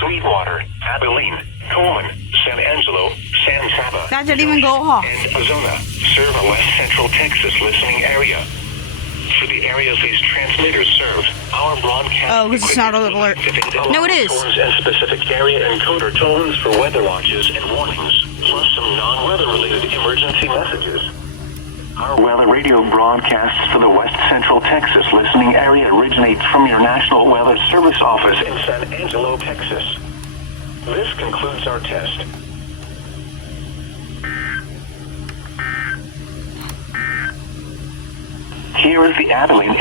Sweetwater, Abilene, Coleman, San Angelo, San Saba, That didn't even go off. and Ozona serve a West Central Texas listening area. For the areas these transmitters serve, our broadcast Oh, 'cause it's not equipment will alert. activate No, it is. tones and specific area encoder tones for weather watches and warnings, plus some non-weather related emergency messages. Our weather radio broadcasts for the West Central Texas listening area originates from your National Weather Service office in San Angelo, Texas. This concludes our test. Here is the Abilene